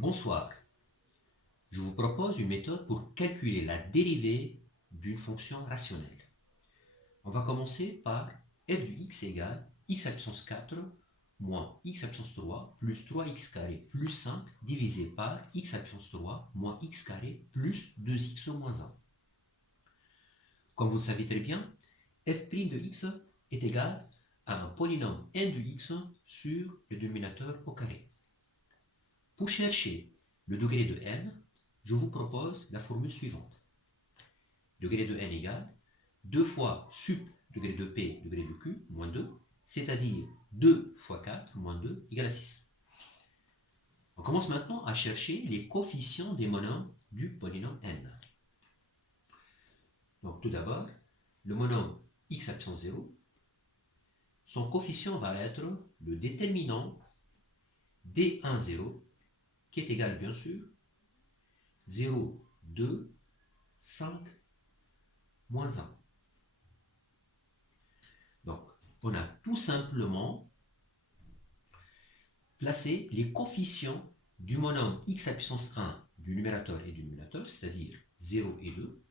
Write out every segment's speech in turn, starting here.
Bonsoir. Je vous propose une méthode pour calculer la dérivée d'une fonction rationnelle. On va commencer par f de x égale x à la puissance 4 moins x à la puissance 3 plus 3x carré plus 5 divisé par x à la puissance 3 moins x carré plus 2x moins 1. Comme vous le savez très bien, f' de x est égal à un polynôme n de x sur le dénominateur au carré. Pour chercher le degré de n, je vous propose la formule suivante. Degré de n égale 2 fois sup degré de p degré de q moins 2, c'est-à-dire 2 fois 4 moins 2 égale à 6. On commence maintenant à chercher les coefficients des monômes du polynôme n. Donc tout d'abord, le monôme x à la puissance 0, son coefficient va être le déterminant d1, 0, qui est égal bien sûr 0, 2, 5, moins 1. Donc, on a tout simplement placé les coefficients du monôme x à la puissance 1 du numérateur et du dénominateur, c'est-à-dire 0 et 2,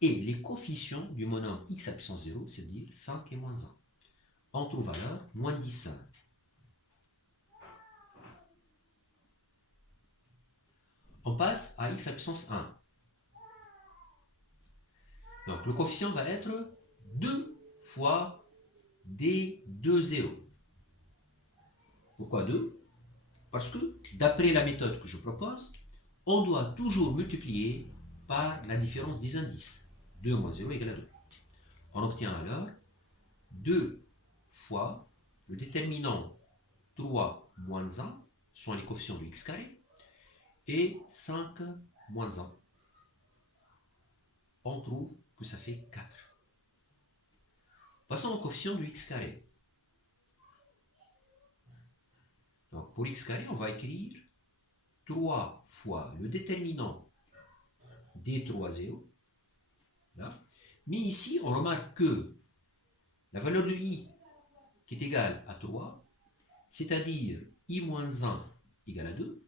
et les coefficients du monôme x à la puissance 0, c'est-à-dire 5 et moins 1. On trouve alors moins 10. On passe à x à la puissance 1. Donc, le coefficient va être 2 fois d2, 0. Pourquoi 2? Parce que, d'après la méthode que je propose, on doit toujours multiplier par la différence des indices. 2 moins 0 égale à 2. On obtient alors 2 fois le déterminant 3 moins 1, sont les coefficients du x carré, et 5 moins 1. On trouve que ça fait 4. Passons au coefficient du x carré. Donc pour x carré, on va écrire 3 fois le déterminant d3, 0. Là. Mais ici, on remarque que la valeur de i qui est égale à 3, c'est-à-dire i moins 1 égale à 2,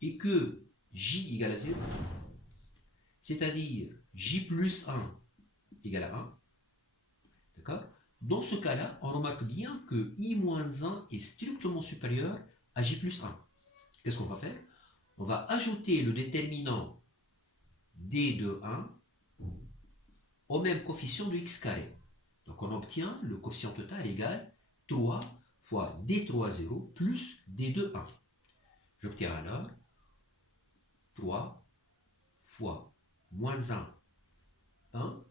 et que j égale à 0, c'est-à-dire j plus 1 égale à 1. D'accord? Dans ce cas-là, on remarque bien que i moins 1 est strictement supérieur à j plus 1. Qu'est-ce qu'on va faire? On va ajouter le déterminant d de 1 au même coefficient de x carré. Donc on obtient le coefficient total égal 3 fois d3, 0 plus d2, 1. J'obtiens alors 3 fois moins 1, 1,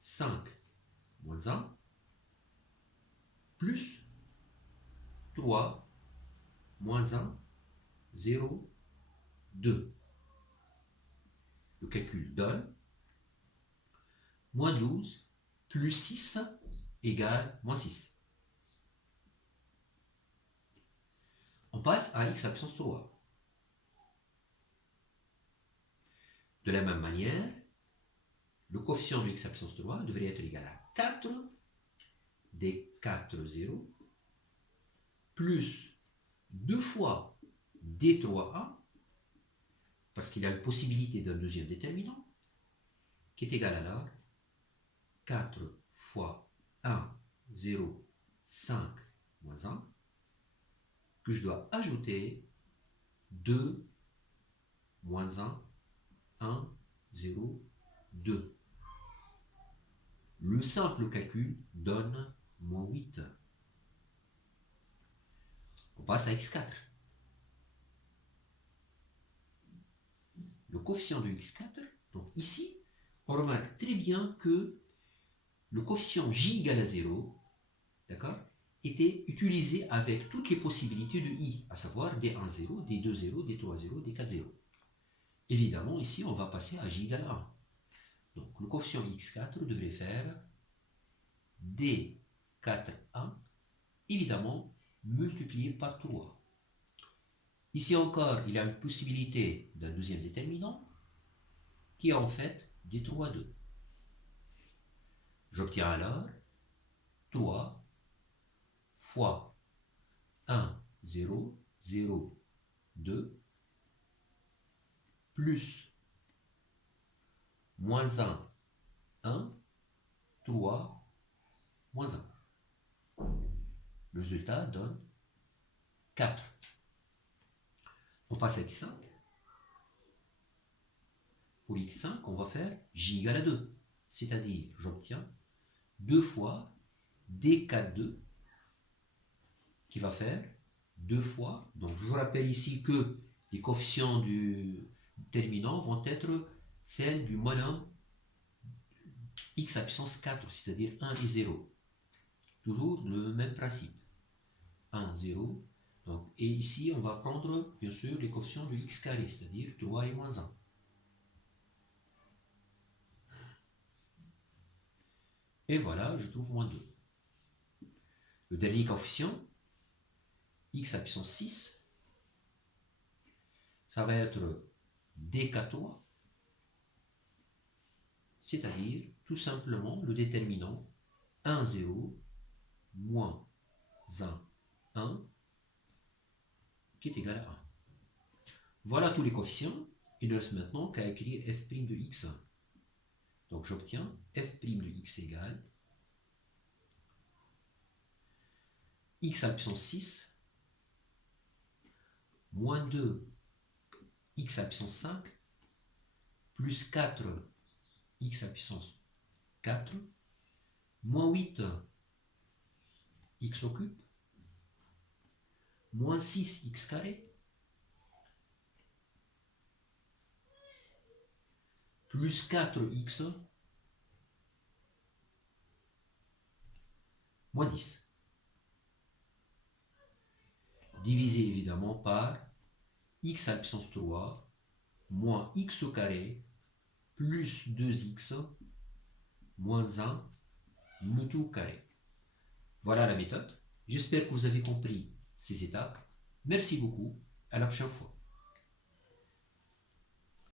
5 moins 1, plus 3 moins 1, 0, 2. Le calcul donne moins 12 plus 6 égale moins 6. On passe à x à la puissance 3. De la même manière, le coefficient de x à la puissance 3 devrait être égal à 4 d4, 0 plus 2 fois d3, 1, parce qu'il y a une possibilité d'un deuxième déterminant, qui est égal alors 4 fois 1, 0, 5, moins 1, que je dois ajouter 2, moins 1, 1, 0, 2. Le simple calcul donne moins 8. On passe à x4. Le coefficient de x4, donc ici, on remarque très bien que le coefficient j égale à 0, d'accord, était utilisé avec toutes les possibilités de i, à savoir d1, 0, d2, 0, d3, 0, d4, 0. Évidemment, ici, on va passer à j égale à 1. Donc, le coefficient x4 devrait faire d4, 1, évidemment, multiplié par 3. Ici encore, il y a une possibilité d'un deuxième déterminant, qui est en fait d3, 2. J'obtiens alors 3 fois 1, 0, 0, 2, plus moins 1, 1, 3, moins 1. Le résultat donne 4. On passe à x5. Pour x5, on va faire j égale à 2. C'est-à-dire, j'obtiens 2 fois d4,2 qui va faire 2 fois. Donc, je vous rappelle ici que les coefficients du déterminant vont être celles du monom x à puissance 4, c'est-à-dire 1 et 0. Toujours le même principe. 1, 0. Donc, et ici, on va prendre, bien sûr, les coefficients de x carré, c'est-à-dire 3 et moins 1. Et voilà, je trouve moins 2. Le dernier coefficient, x à puissance 6, ça va être d4, c'est-à-dire tout simplement le déterminant 1, 0, moins 1, 1, qui est égal à 1. Voilà tous les coefficients. Il ne reste maintenant qu'à écrire f' de x. Donc j'obtiens f' de x égale x à la puissance 6 moins 2 x à la puissance 5 plus 4 x à la puissance 4 moins 8 x au cube moins 6 x carré plus 4x moins 10. Divisé évidemment par x à la puissance 3 moins x au carré plus 2x moins 1 le tout au carré. Voilà la méthode. J'espère que vous avez compris ces étapes. Merci beaucoup. À la prochaine fois.